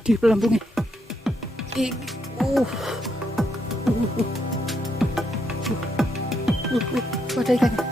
Di pelampungnya. Ada ikannya.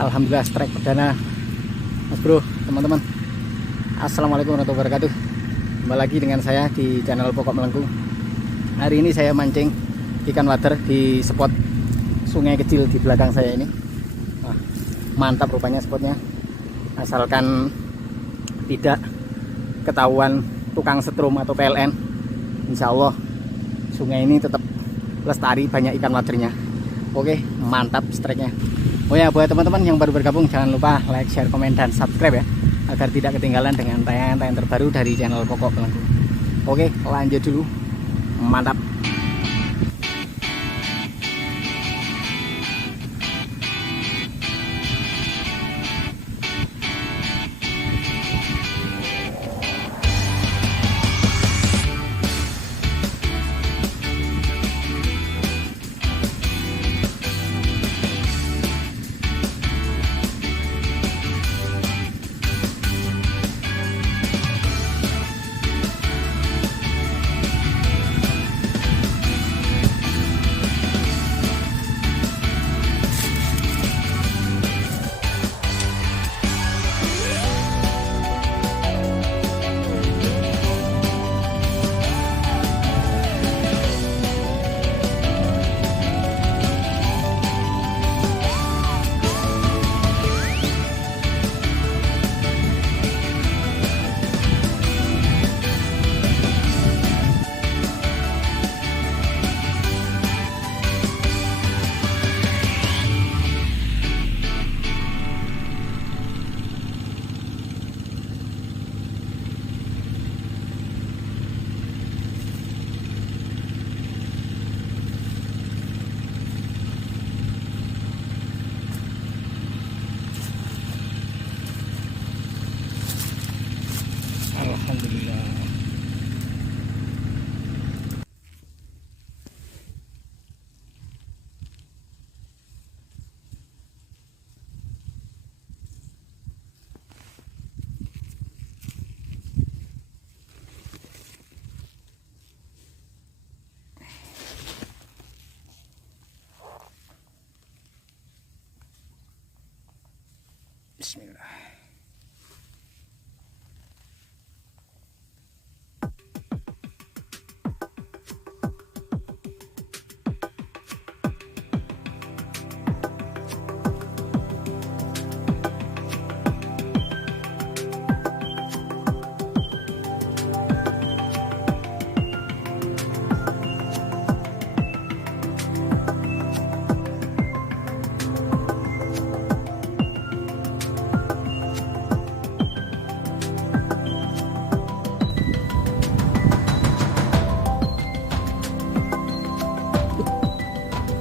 Alhamdulillah strike perdana Mas Bro, teman-teman. Assalamualaikum warahmatullahi wabarakatuh. Kembali lagi dengan saya di channel Pokok Melengkung. Hari ini saya mancing ikan wader di spot sungai kecil di belakang saya ini. Mantap rupanya spotnya, asalkan tidak ketahuan tukang setrum atau PLN. Insya Allah sungai ini tetap lestari, banyak ikan wadernya. Oke, mantap strike-nya. Oh ya, buat teman-teman yang baru bergabung, jangan lupa like, share, komen, dan subscribe ya, agar tidak ketinggalan dengan tayangan-tayangan terbaru dari channel Pokok Melengkung. Oke, lanjut dulu. Mantap. Bismillah.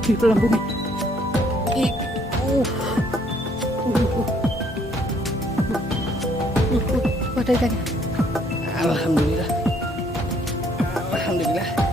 Di dalam bumi. Ada ikannya. Alhamdulillah. Alhamdulillah.